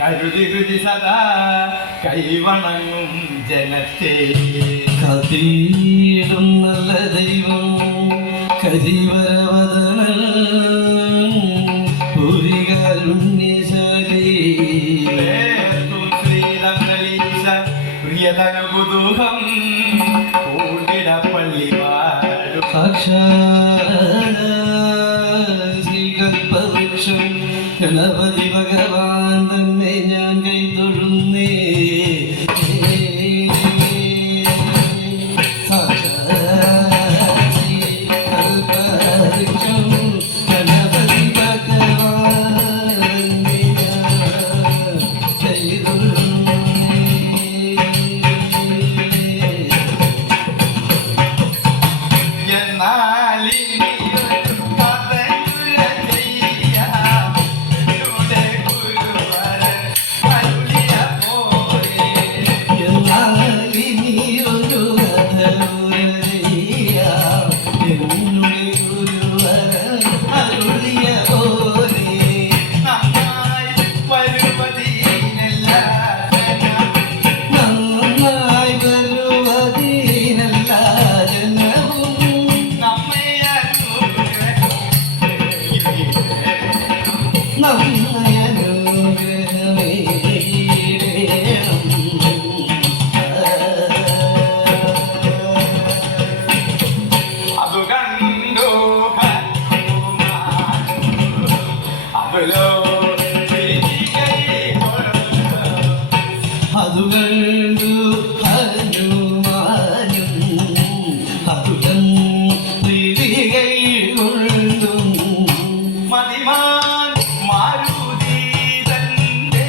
കരുതി സദാ കൈവണങ്ങും ജനത്തെ കതിയിടും നല്ല ദൈവം കരിവരവദനൻ പുരികാരുണ്യശാലി ശ്രീരംഗലീശ പ്രിയതന കുതൂഹം കൂടിടപ്പള്ളി വാഴും ശ്രീകൽപവൃക്ഷം ഗണപതി ഭഗവാൻ തന്നെ ഞാൻ കൈതൊഴുന്നേ ശ്രീകൽപവൃക്ഷം ഗണപതി ഭഗവാൻ തന്നെ ഞാൻ കൈതൊഴുന്നേ. അതുകണ്ടു ഹനുമാനും അതുകം തിരികൈ കൊണ്ടും മതിമാൻ മാരുതി തന്റെ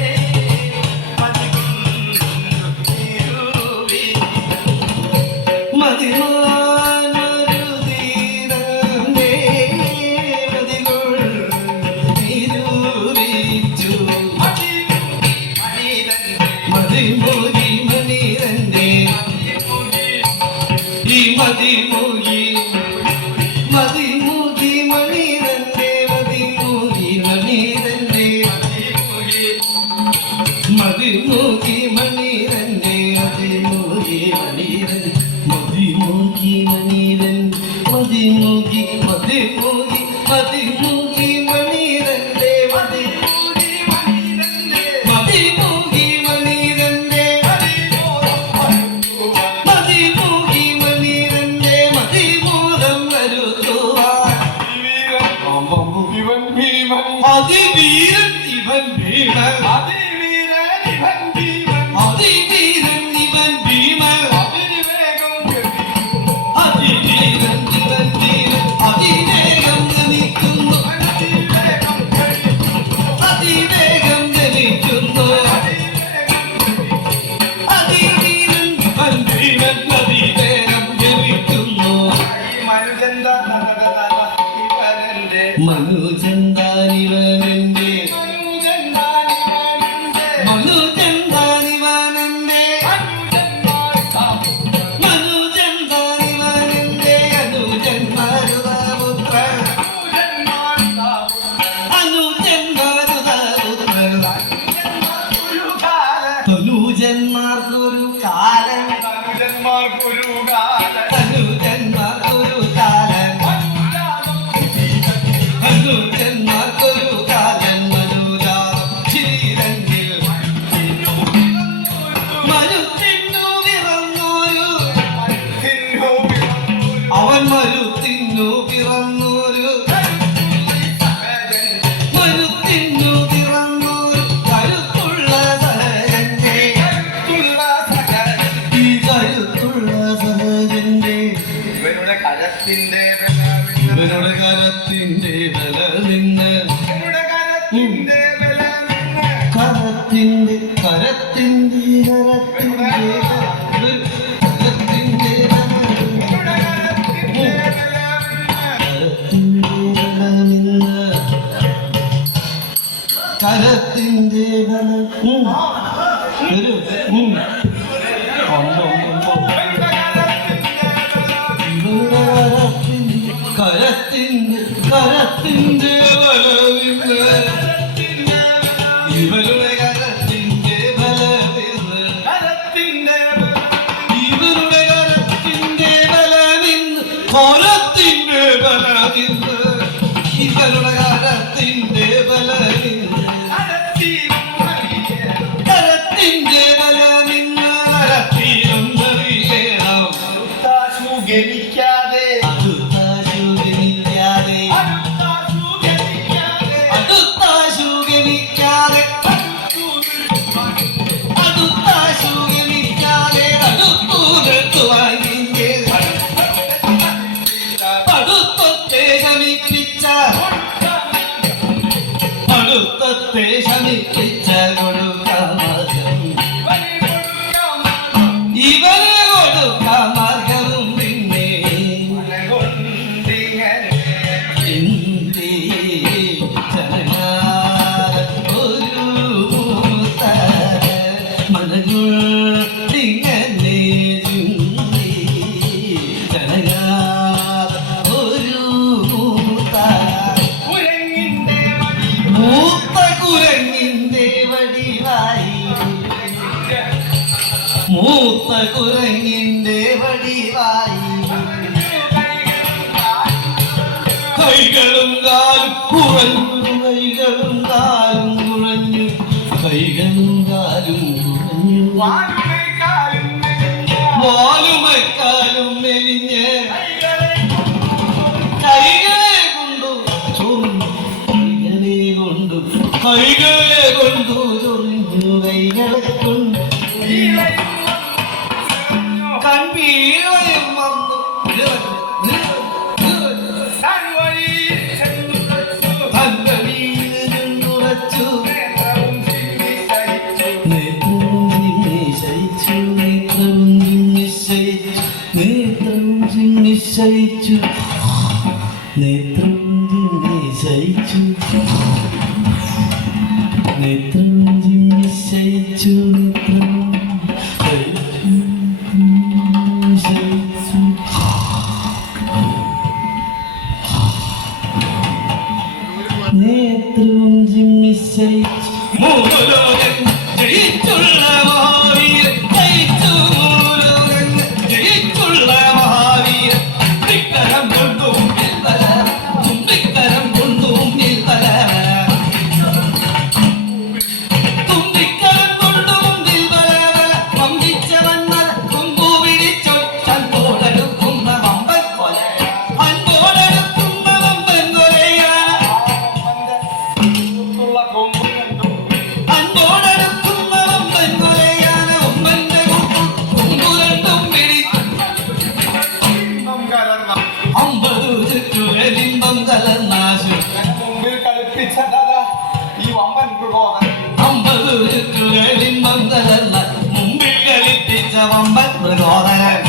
മതിമാൻ മാരുതി തന്റെ മതികൊണ്ടിരുവിച്ചു മതിമൂകി മണിരന്റെ ഈ മതിമൂകി മതിമൂകി മണിരന്റെ മതിമൂകി മണിരന്റെ മതിമൂകി മണിരന്റെ മതിമൂകി മണിരൻ മതിമൂകി മണിരൻ മതിമൂകി മതിമൂകി മതിമൂകി മണിരന്റെ മതിമൂകി മണിരന്റെ മതിമൂകി മണിരന്റെ മതിമൂകി മണിരന്റെ മതിമൂലം വരുത്തുവാൻ ഇവൻ ഭീമൻ അതിവീരൻ ഇവൻ ഭീമൻ അതിവീരൻ ഇവൻ ഭീമൻ അതിവീരൻ ഇവൻ ഭീമൻ അതിവേഗം അതിവീരൻ ഇവൻ ഭീമൻ അതിവേഗം ജനിക്കുന്നു അതിവേഗം ജനിക്കുന്നു അതിവീരൻ ഇവൻ ഭീമൻ അതിവേഗം ജനിക്കുന്നു മനുജന്താനിവനെന്റെ കരത്തിന്റെ കരത്തിന്റെ കരത്തിന്റെ ബലം കരത്തിന്റെ ബലമിന്ന് ഇവരുടെ കരത്തിന്റെ ബലമിന്ന് ഇവരുടെ കരത്തിന്റെ ബലമിന്ന് കരത്തിന്റെ ബലമിന്ന് ഇവരുടെ കരത്തിന്റെ ബലമിന്ന് കരത്തിന്റെ ബലമിന്ന് കരത്തിലും അറിയണം ഗണിക്കാതെ ശമിപ്പിച്ച കൊടുക്കാമാർഗം ഇവരെ കൊടുക്കാമാർഗവും പിന്നെ ഇന്ത്യ ജനകാര ഒരു മനകുണ്ടിങ്ങനെ ജനകാര ഒരു കുരങ്ങിന്റെ വടിവായി മൂത്ത കുരങ്ങിന്റെ വടിവായി കൈകളും കാലും കുഴഞ്ഞു കൈകളും കാലും കുഴഞ്ഞു കൈകളും കാലും കുഴഞ്ഞു വാലുമക്കാലും മെലിഞ്ഞ് കൈകളെ കൊണ്ടു ചൊറിഞ്ഞു കൈകളെ കൊണ്ടു ചൊറിഞ്ഞു കൈകളെ കൊണ്ട് കൺപീളയും വന്നു തങ്കവീരുറച്ചു നേത്രവും ചിമ്മിശയിച്ചു നേത്രവും ചിമ്മിശയിച്ചു നേത്രവും ചിമ്മിശയിച്ചു നേത്രം ചിമ്മിശയിച്ചു നേത്രം ചിമ്മിശയിച്ചു മൂലോകൻ ജയിച്ചുള്ള മഹാവീരൻ ജയിച്ചു മൂലോകൻ ജയിച്ചുള്ള മഹാവീരൻ തുമ്പിക്കരം കൊണ്ടും തുമ്പിക്കരം കൊണ്ടും ഈ വമ്പൻ പ്രബോധനം 50 ചുറ്റുകളിമ്പം കലർന്ന മുമ്പിൽ കളിപ്പിച്ച വമ്പൻ പ്രബോധനം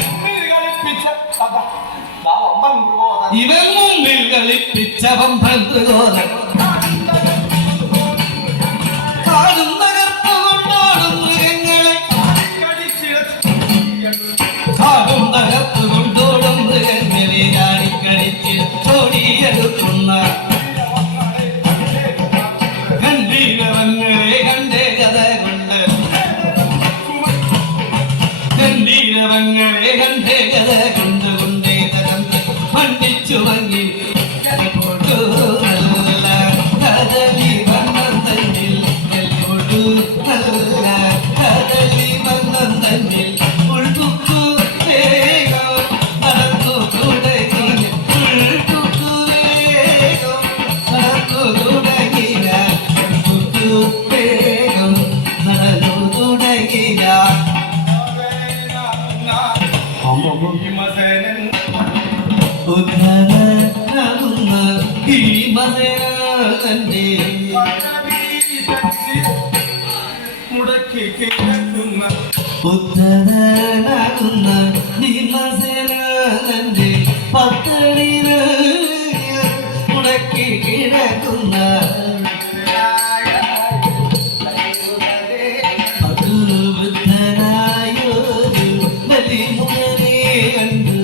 ഇവൻ മുമ്പിൽ കളിപ്പിച്ച വമ്പൻ പ്രബോധനം കാടും തകർത്തുകൊണ്ടോടും മൃഗങ്ങളെ കാടും തകർത്തുകൊണ്ടോടും മൃഗങ്ങളെ ചാടിക്കടിച്ച് ചോടിയെടുക്കുന്ന ഗംഭീരവങ്ങളെ കണ്ടേ കഥ കൊണ്ട് ഗംഭീരവങ്ങളെ കണ്ടേ കഥ കൊണ്ട് കൊണ്ടേ തരം മണ്ടിച്ചു ഭംഗി നല്ല കദലി വണ്ണം തന്നിൽ നല്ല കദലി വണ്ണം തന്നിൽ ഉൾക്കുക്കു വേഗം നടന്നു തുടങ്ങി ഉൾക്കുക്കു വേഗം കിടക്കുന്ന ഉത്തരനാകുന്ന ഭീമസേനന്റെ പത്തടിയിൽ മുടക്കി കിടക്കുന്ന വൃദ്ധനായൊരു വലിമുഖനെ കണ്ടു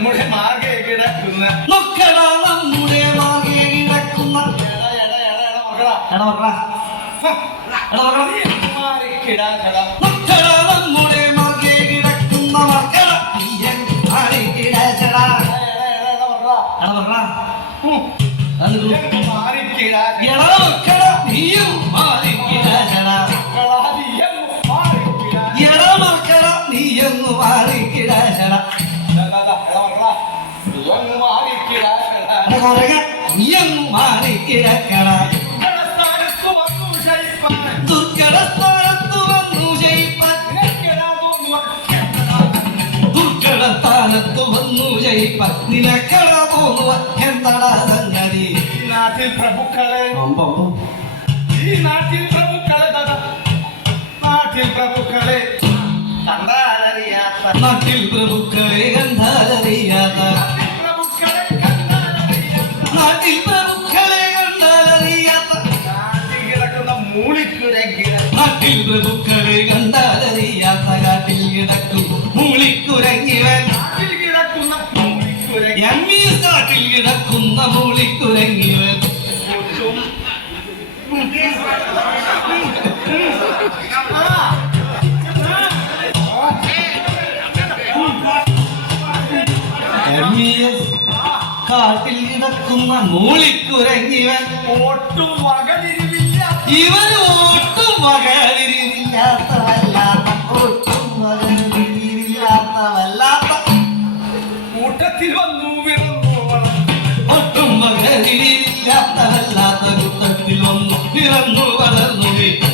നമ്മുടെ മാർഗെ കിടക്കുന്ന നമ്മുടെ മാകെ കിടക്കുന്ന നമ്മുടെ മാകെ കിടക്കുന്ന മക്കള നീയും നീയൊന്നു മാറിക്കിടാശട നീയൊന്നു മാറിക്കിടക്കട ദുർഘടസ്ഥാനത്ത് വന്നു ജയിപ്പാൻ ദുർഘടസ്ഥാനത്ത് വന്നു ജയിപ്പാൻ നിനക്കട തോന്നുക എന്താടാ സംഗതി നാട്ടിൽ പ്രഭുക്കളെ ഈ നാട്ടിൽ പ്രഭുക്കളെ നാട്ടിൽ പ്രഭുക്കളെ കണ്ടാലറിയാത്ത നാട്ടിൽ പ്രഭുക്കളെ കണ്ടാലറിയാത്ത നാട്ടിൽ പ്രഭുക്കളെ കണ്ടാലറിയാത്ത നാട്ടിൽ കിടക്കുന്ന മൂളിക്കുരങ്ങിര നാട്ടിൽ പ്രഭുക്കളെ കണ്ടാലറിയാത്ത കാട്ടിൽ കിടക്കും മൂളിക്കുരങ്ങിവൻ നാട്ടിൽ കിടക്കുന്ന മൂളിക്കുരങ്ങി കാട്ടിൽ കിടക്കുന്ന മൂളിക്കുരങ്ങിവൻ കാട്ടിൽ കിടക്കുന്ന മൂളിക്കുരങ്ങിവൻ ഒട്ടും വകതിരിവില്ല ഇവന് ഒട്ടും വകതിരിവില്ലാത്തവല്ലാത്ത ഒട്ടും വകതിരിവില്ലാത്തവല്ലാത്ത കൂട്ടത്തിൽ വന്നു വിറന്നു വളർന്നു ഒട്ടും വകതിരിവില്ലാത്തവല്ലാത്ത കൂട്ടത്തിൽ വന്നു പിറന്നു വളർന്നു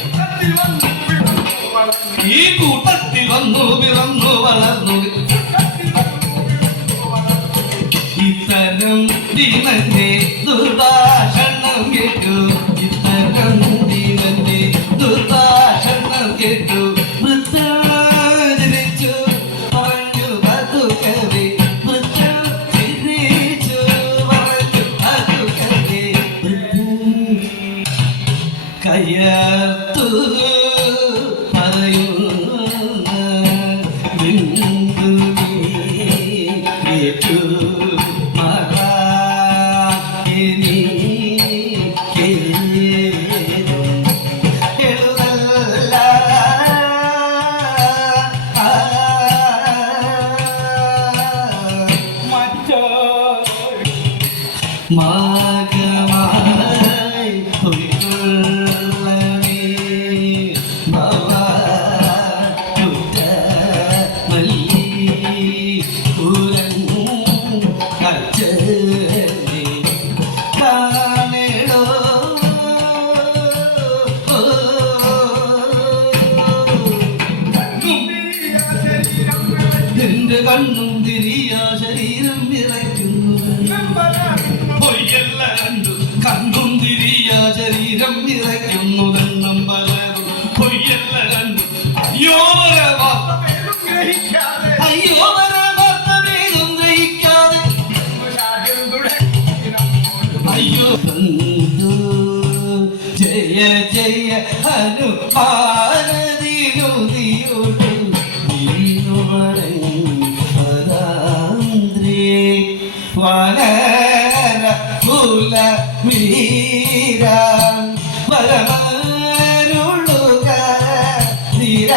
കൂട്ടത്തിൽ വന്നു വിറന്നു വളർന്നു ഈ കൂട്ടത്തിൽ വന്നു പിറന്നു വളർന്നു ഇത്തരം ദീനന്റെ ദുർഭാഷണം കേട്ടു ഇത്തരം ദീനന്റെ ദുർഭാഷണം കേട്ടു വൃദ്ധരിച്ചു പറഞ്ഞു പതുക്കവേ വൃദ്ധ ചിരിച്ചു പറഞ്ഞു പതുക്കവേ കയ്യത്തു പറയുന്ന ബിന്ദു കേട്ടു മാഗമായി പൊയ്ക്കൊള്ളണേ ഭവ കുറ്റ മല്ലി ഉരങ്ങും കച്ചനെ കാണേടോ നിന്റെ കണ്ണും തിരിയാ ശരീരം വിറയ്ക്കുന്നു പൊയ്യല്ല കണ്ടു കണ്ണും തിരിയാ ശരീരം വിറയ്ക്കുന്നതെന്നും പലരും പൊയ്യല്ല കണ്ടു അയ്യോ അയ്യോ വാർത്ത വേഗം ഗ്രഹിക്കാതെ അയ്യോ ജയ ജയ ഹനുമാനദിനു നീയോട്ടു വനര കുല വീരാൻ പരമരുളുക നിര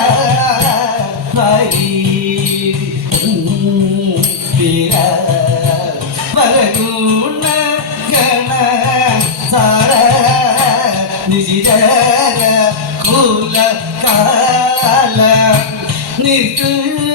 പരഗുണ ഗണ സാര നിജിര കുല കാല നിത്യ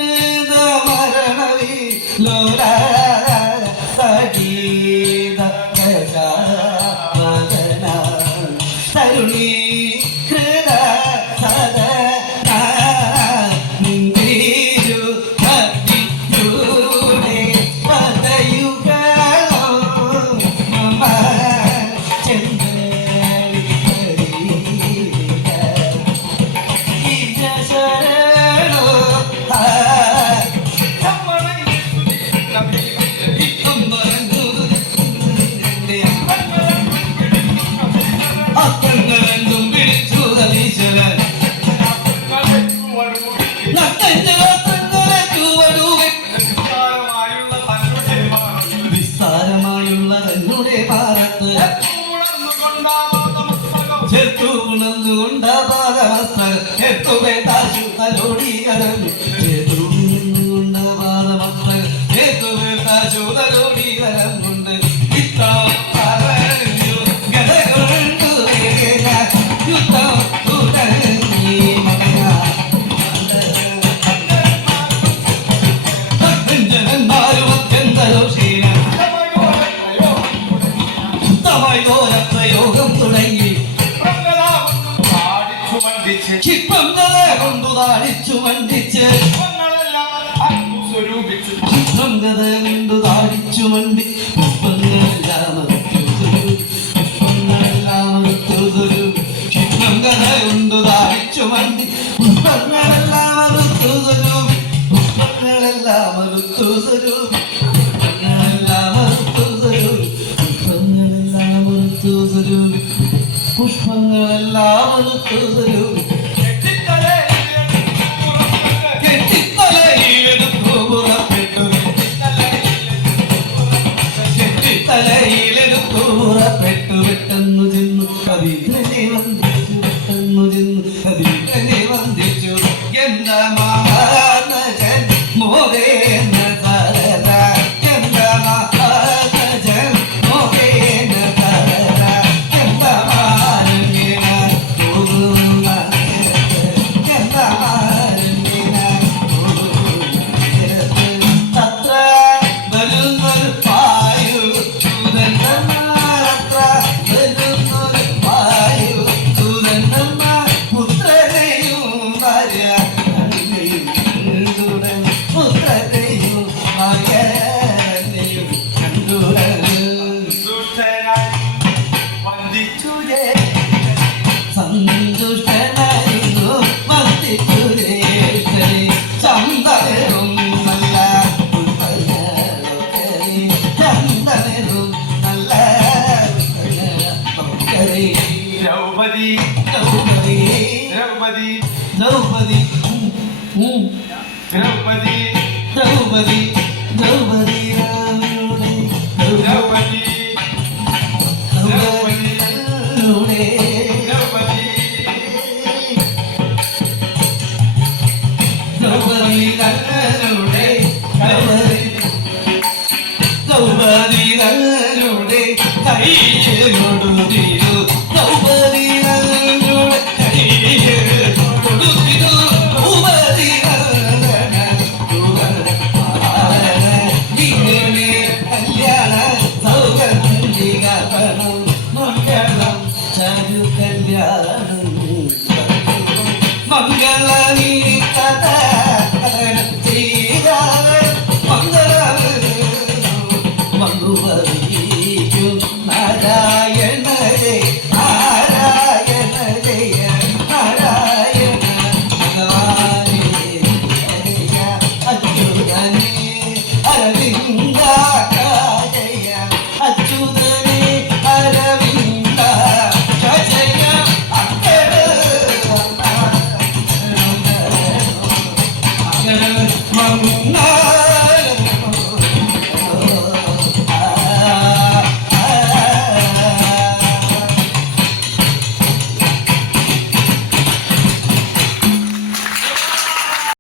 പ്രയോഗം തുടങ്ങി ക്ഷിപ്രം കൊണ്ടു താടിച്ചു മണ്ടിച്ച് ക്ഷിപ്രം കഥ കൊണ്ടു താടിച്ചു മണ്ടി പുഷ്പങ്ങളെല്ലാം ക്ഷിപ്രം കഥ കൊണ്ടു താടിച്ചു മണ്ടി പുഷ്പങ്ങളെല്ലാം പുഷ്പങ്ങളെല്ലാം പുഷ്പങ്ങളെല്ലാം കെട്ടിത്തലയിലെടുത്തു പുറപ്പെട്ടു പെട്ടെന്നു ചെന്നു കവീന്ദ്രനെ വന്ദിച്ചു പെട്ടെന്നു ചെന്നു കവീന്ദ്രനെ വന്ദിച്ചു എന്താ മഹാനജൻ മോദേന സരദ എന്താ മഹാനജൻ മോദേന സരദ എന്താ മാരണ്യന പോകുന്ന എന്താ മാരണ്യന തത്ര വരുന്നൊരു പായു സുരന്ദന്മാരത്ര വരുന്നൊരു പായു സുരന്ദന്മാർ പുത്രനെയും ഭാര്യ പുത്രനെയും മകനെയും സന്തുഷ്ടനായിരുന്നു വന്ദിച്ചു ജ്യേഷ്ഠനെ ചന്ദനവും നല്ല ചന്ദനവും നല്ല ദ്രൗപദി ദ്രൗപദി ദ്രൗപദി ദ്രൗപദി ദ്രൗപദി ദ്രൗപദി ദ്രൗപദി ദ്രൗപദി ദ്രൗപദികളുടെ കൈയിലൊടുതിരു ദ്രൗപദികളുടെ കൈയിലൊടുതിരു ദ്രൗപദികളുടെ കല്യാണ സൗഗന്ധികരണം മംഗളം ചരു കല്യാണം മംഗളനീ കഥ മധുവരിക്കും നാരായണരേ നാരായണ ജയ നാരായണ ഭഗവാനേ ജയ അച്യുതനേ അരവിന്ദ ജയ അച്യുതനേ അരവിന്ദ ജയ മംഗള